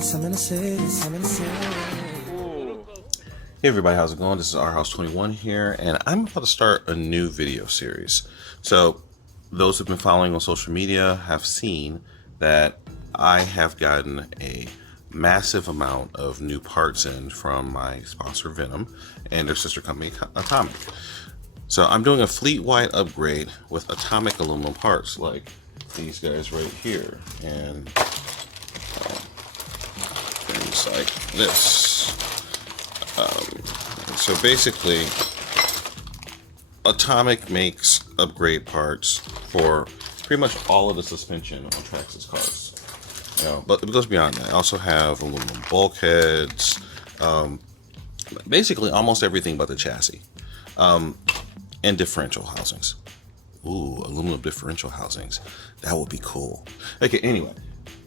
Hey everybody, how's it going? This is Our House 21 here, and I'm about to start a new video series. So, those who've been following on social media have seen that I have gotten a massive amount of new parts in from my sponsor Venom and their sister company ATOMiK. So I'm doing a fleet-wide upgrade with ATOMiK aluminum parts like these guys right here, and things like this. So basically, ATOMiK makes upgrade parts for pretty much all of the suspension on Traxxas cars. But it goes beyond that. I also have aluminum bulkheads, basically almost everything but the chassis, and differential housings. Ooh, aluminum differential housings. That would be cool. Okay, anyway,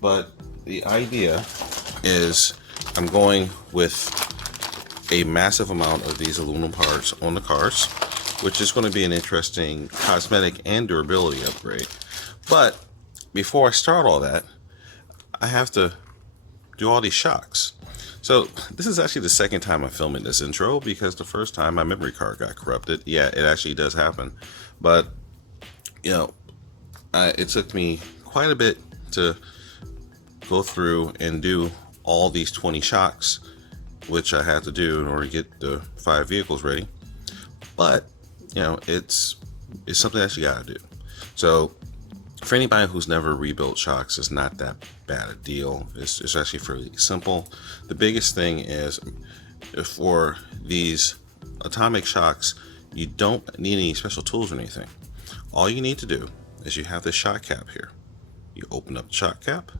but the idea is I'm going with a massive amount of these aluminum parts on the cars, which is going to be an interesting cosmetic and durability upgrade. But before I start all that, I have to do all these shocks. So this is actually the second time I'm filming this intro, because the first time my memory card got corrupted. Yeah, it actually does happen. But, it took me quite a bit to go through and do all these 20 shocks, which I had to do in order to get the 5 vehicles ready. But, it's something that you gotta do. So for anybody who's never rebuilt shocks, it's not that bad a deal. It's actually fairly simple. The biggest thing is, for these ATOMiK shocks, you don't need any special tools or anything. All you need to do is you have this shock cap here. You open up the shock cap,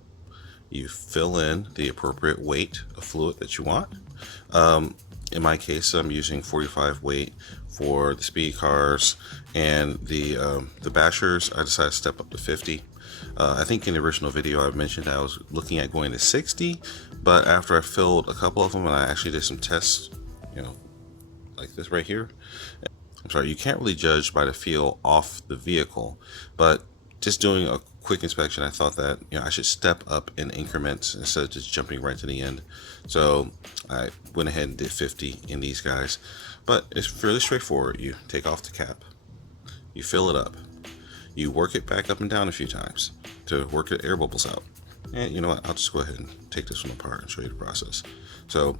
you fill in the appropriate weight of fluid that you want. In my case, I'm using 45 weight for the speed cars, and the bashers I decided to step up to 50. I think in the original video I mentioned I was looking at going to 60, but after I filled a couple of them and I actually did some tests, like this right here. I'm sorry, you can't really judge by the feel off the vehicle, but just doing a quick inspection, I thought that I should step up in increments instead of just jumping right to the end. So I went ahead and did 50 in these guys, but it's fairly straightforward. You take off the cap, you fill it up, you work it back up and down a few times to work the air bubbles out. And you know what, I'll just go ahead and take this one apart and show you the process. So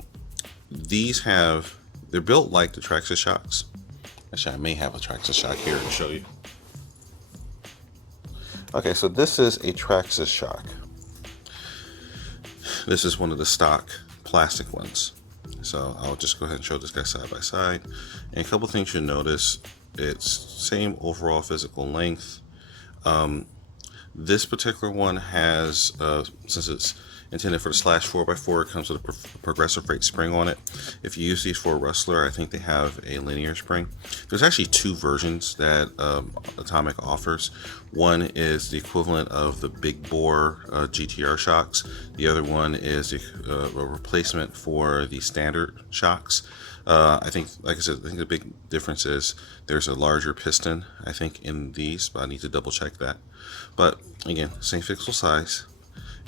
they're built like the Traxxas shocks. Actually, I may have a Traxxas shock here to show you. Okay, so this is a Traxxas shock. This is one of the stock plastic ones. So I'll just go ahead and show this guy side by side. And a couple things you'll notice, it's same overall physical length. This particular one has, since it's intended for the slash 4x4, it comes with a progressive rate spring on it. If you use these for a Rustler, I think they have a linear spring. There's actually 2 versions that ATOMiK offers. One is the equivalent of the big bore GTR shocks. The other one is a replacement for the standard shocks. I think, like I said, I think the big difference is there's a larger piston, I think, in these, but I need to double check that. But again, same physical size,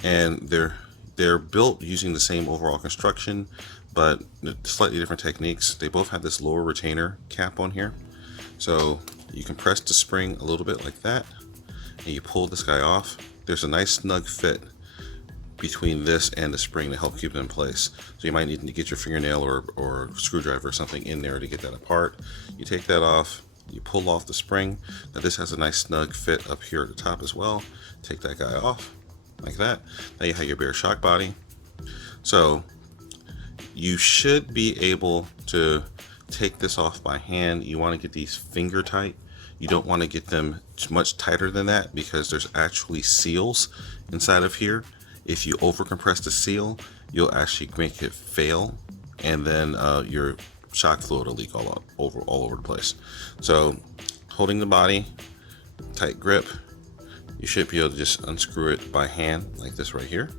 and they're built using the same overall construction, but slightly different techniques. They both have this lower retainer cap on here. So you can press the spring a little bit like that, and you pull this guy off. There's a nice snug fit between this and the spring to help keep it in place. So you might need to get your fingernail or screwdriver or something in there to get that apart. You take that off, you pull off the spring. Now this has a nice snug fit up here at the top as well. Take that guy off like that. Now you have your bare shock body. So you should be able to take this off by hand. You want to get these finger tight. You don't want to get them much tighter than that, because there's actually seals inside of here. If you over compress the seal, you'll actually make it fail, and then your shock fluid will leak all over the place. So holding the body, tight grip, you should be able to just unscrew it by hand like this right here.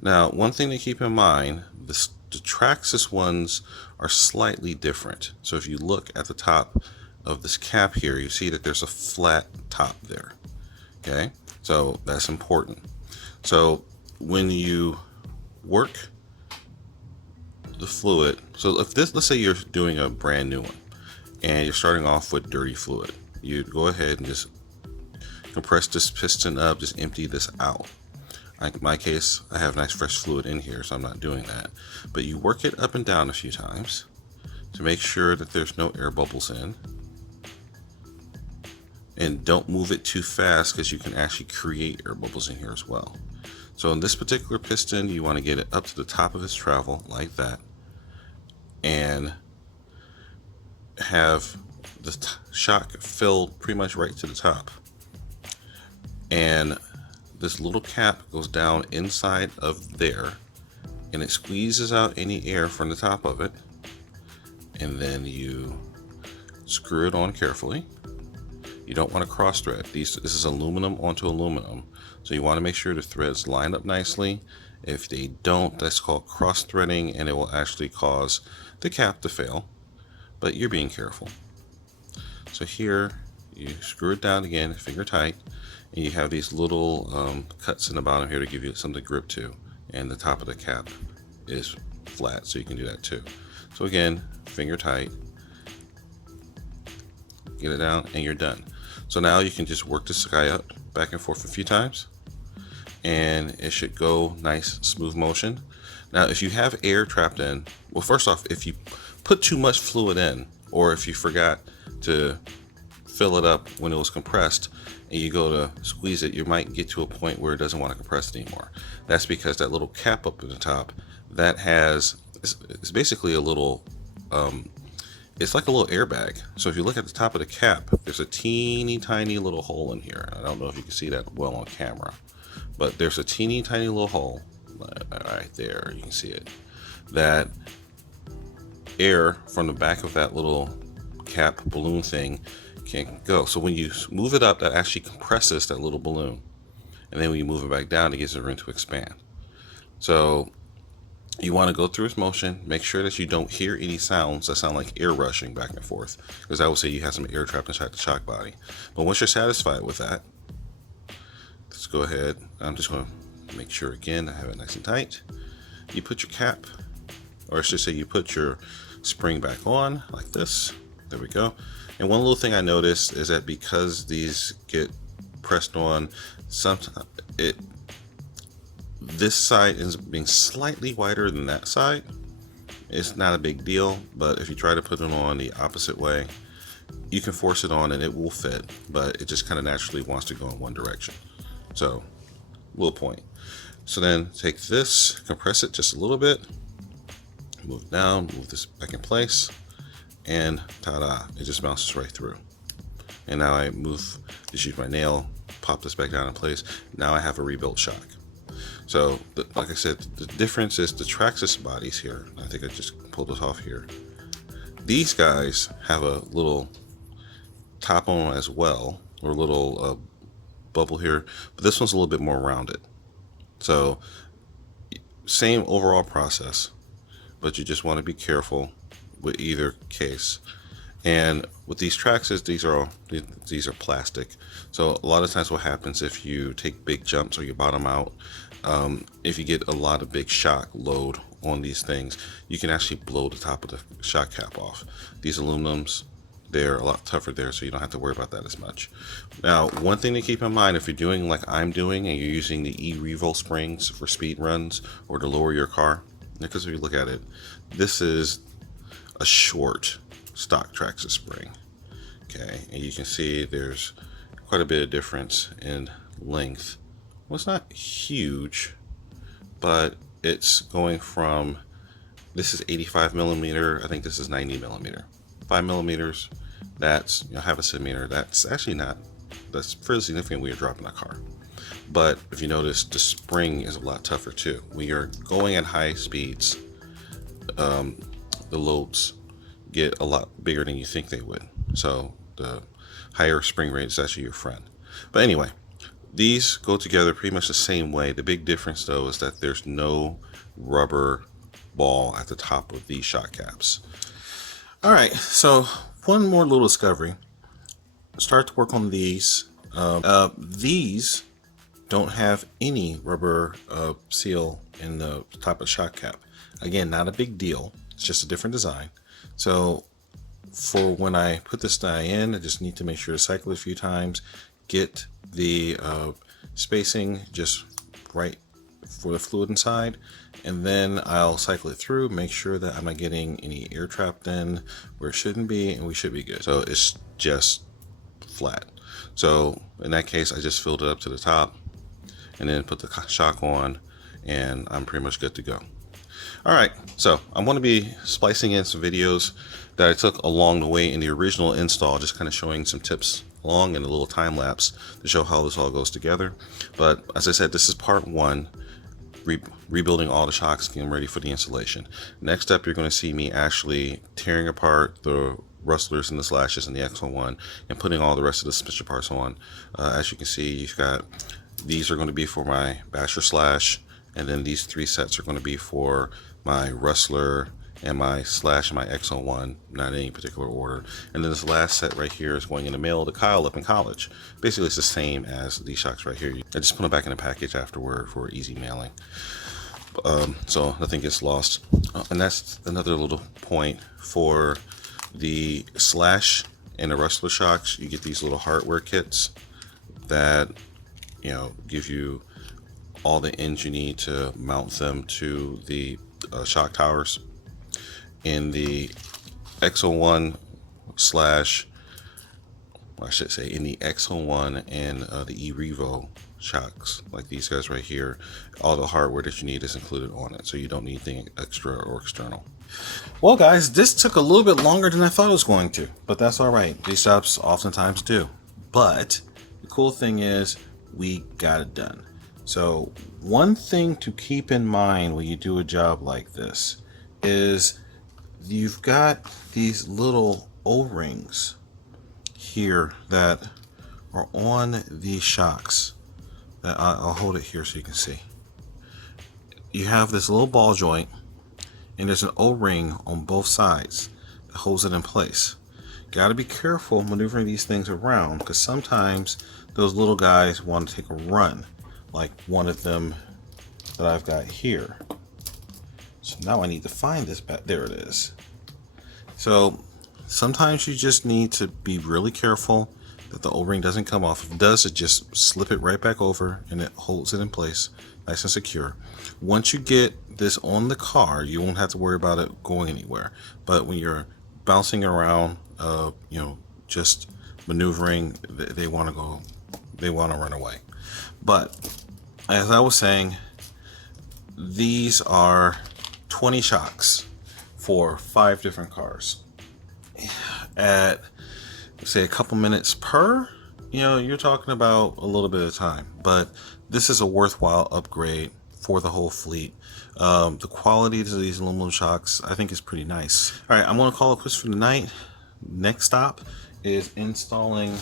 Now, one thing to keep in mind, the Traxxas ones are slightly different. So if you look at the top of this cap here, you see that there's a flat top there. Okay, so that's important. So when you work the fluid, so if this, let's say you're doing a brand new one and you're starting off with dirty fluid, you go ahead and just compress this piston up, just empty this out. Like in my case, I have nice fresh fluid in here, so I'm not doing that. But you work it up and down a few times to make sure that there's no air bubbles in. And don't move it too fast because you can actually create air bubbles in here as well. So in this particular piston, you want to get it up to the top of its travel like that, and have the shock filled pretty much right to the top. And this little cap goes down inside of there, and it squeezes out any air from the top of it. And then you screw it on carefully. You don't want to cross thread. This is aluminum onto aluminum, so you want to make sure the threads line up nicely. If they don't, that's called cross threading, and it will actually cause the cap to fail, but you're being careful. So here you screw it down again, finger tight, and you have these little cuts in the bottom here to give you something to grip to, and the top of the cap is flat, so you can do that too. So again, finger tight, get it down, and you're done. So now you can just work this guy up back and forth a few times, and it should go nice smooth motion. Now if you have air trapped in, well, first off, if you put too much fluid in, or if you forgot to fill it up when it was compressed and you go to squeeze it, you might get to a point where it doesn't want to compress anymore. That's because that little cap up at the top, that has, it's basically a little it's like a little airbag. So if you look at the top of the cap, there's a teeny tiny little hole in here. I don't know if you can see that well on camera, but there's a teeny tiny little hole right there. You can see it. That air from the back of that little cap balloon thing can go. So when you move it up, that actually compresses that little balloon. And then when you move it back down, it gives it room to expand. So you want to go through its motion, make sure that you don't hear any sounds that sound like air rushing back and forth, because I would say you have some air trapped inside the shock body. But once you're satisfied with that, let's go ahead. I'm just going to make sure again I have it nice and tight. You put your cap, or I should say you put your spring back on like this. There we go. And one little thing I noticed is that because these get pressed on, sometimes this side ends up being slightly wider than that side. It's not a big deal, but if you try to put it on the opposite way, you can force it on and it will fit, but it just kind of naturally wants to go in one direction. So, little point. So then take this, compress it just a little bit, move it down, move this back in place, and ta-da, it just bounces right through. And now I just use my nail, pop this back down in place. Now I have a rebuilt shock. So, like I said, the difference is the Traxxas bodies here. I think I just pulled this off here. These guys have a little top on as well, or a little bubble here, but this one's a little bit more rounded. So, same overall process, but you just want to be careful with either case. And with these Traxxas, these are plastic. So a lot of times what happens if you take big jumps or you bottom out, if you get a lot of big shock load on these things, you can actually blow the top of the shock cap off. These aluminums, they're a lot tougher there, so you don't have to worry about that as much. Now, one thing to keep in mind, if you're doing like I'm doing and you're using the e-revo springs for speed runs or to lower your car, because if you look at it, this is a short stock Traxxas spring. Okay, and you can see there's quite a bit of difference in length. Well, it's not huge, but it's going from, this is 85 millimeter, I think this is 90 millimeter. 5 millimeters, that's, half a centimeter, that's actually not, that's fairly significant when you're dropping a car. But if you notice, the spring is a lot tougher too. When you're going at high speeds, the lobes get a lot bigger than you think they would. So the higher spring rate is actually your friend. But anyway, these go together pretty much the same way. The big difference though is that there's no rubber ball at the top of these shock caps. All right, so one more little discovery. Start to work on these. These don't have any rubber seal in the top of the shock cap. Again, not a big deal. It's just a different design. So for when I put this die in, I just need to make sure to cycle it a few times, get the spacing just right for the fluid inside, and then I'll cycle it through, make sure that I'm not getting any air trapped in where it shouldn't be, and we should be good. So it's just flat. So in that case, I just filled it up to the top and then put the shock on, and I'm pretty much good to go. Alright, so I'm going to be splicing in some videos that I took along the way in the original install, just kind of showing some tips along and a little time lapse to show how this all goes together. But as I said, this is part one, rebuilding all the shocks, getting ready for the installation. Next up, you're going to see me actually tearing apart the rustlers and the slashes and the X01 and putting all the rest of the suspension parts on. As you can see, you've got, these are going to be for my basher slash, and then these three sets are going to be for my rustler and my slash and my X01, not in any particular order. And then this last set right here is going in the mail to Kyle up in college. Basically, it's the same as these shocks right here. I just put them back in a package afterward for easy mailing. So nothing gets lost. And that's another little point for the slash and the rustler shocks. You get these little hardware kits that, you know, give you all the ends you need to mount them to the shock towers. In the X01 slash, well, I should say in the X01 and the E-Revo shocks, like these guys right here, all the hardware that you need is included on it, so you don't need anything extra or external. Well guys, this took a little bit longer than I thought it was going to, but that's alright. These jobs oftentimes do. But the cool thing is we got it done. So one thing to keep in mind when you do a job like this is you've got these little O-rings here that are on these shocks. I'll hold it here so you can see. You have this little ball joint, and there's an O-ring on both sides that holds it in place. Got to be careful maneuvering these things around, because sometimes those little guys want to take a run, like one of them that I've got here. So now I need to find this back. There it is. So sometimes you just need to be really careful that the O-ring doesn't come off. If it does, it just slip it right back over and it holds it in place nice and secure. Once you get this on the car, you won't have to worry about it going anywhere. But when you're bouncing around, you know, just maneuvering, they want to go, they want to run away. But as I was saying, these are 20 shocks for 5 different cars at, say, a couple minutes per. You know, you're talking about a little bit of time, but this is a worthwhile upgrade for the whole fleet. The quality to these aluminum shocks, I think, is pretty nice. All right, I'm going to call it quits for the night. Next stop is installing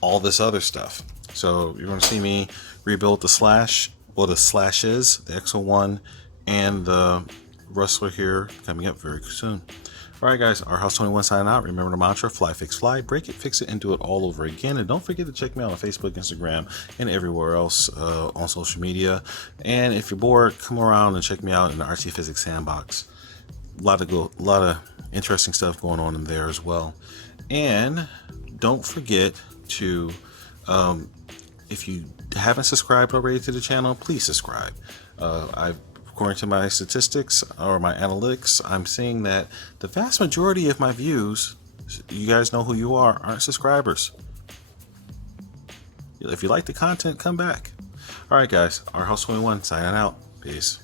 all this other stuff. So you're going to see me rebuild the slash, well, the slashes, the X01, and the rustler here coming up very soon. Alright guys, our House 21 signing out. Remember the mantra, fly, fix, fly, break it, fix it, and do it all over again. And don't forget to check me out on Facebook, Instagram, and everywhere else on social media. And if you're bored, come around and check me out in the RC Physics Sandbox. A lot of interesting stuff going on in there as well. And don't forget to, if you haven't subscribed already to the channel, please subscribe. According to my statistics or my analytics, I'm seeing that the vast majority of my views, you guys know who you are, aren't subscribers. If you like the content, come back. All right, guys, our House 21 signing out. Peace.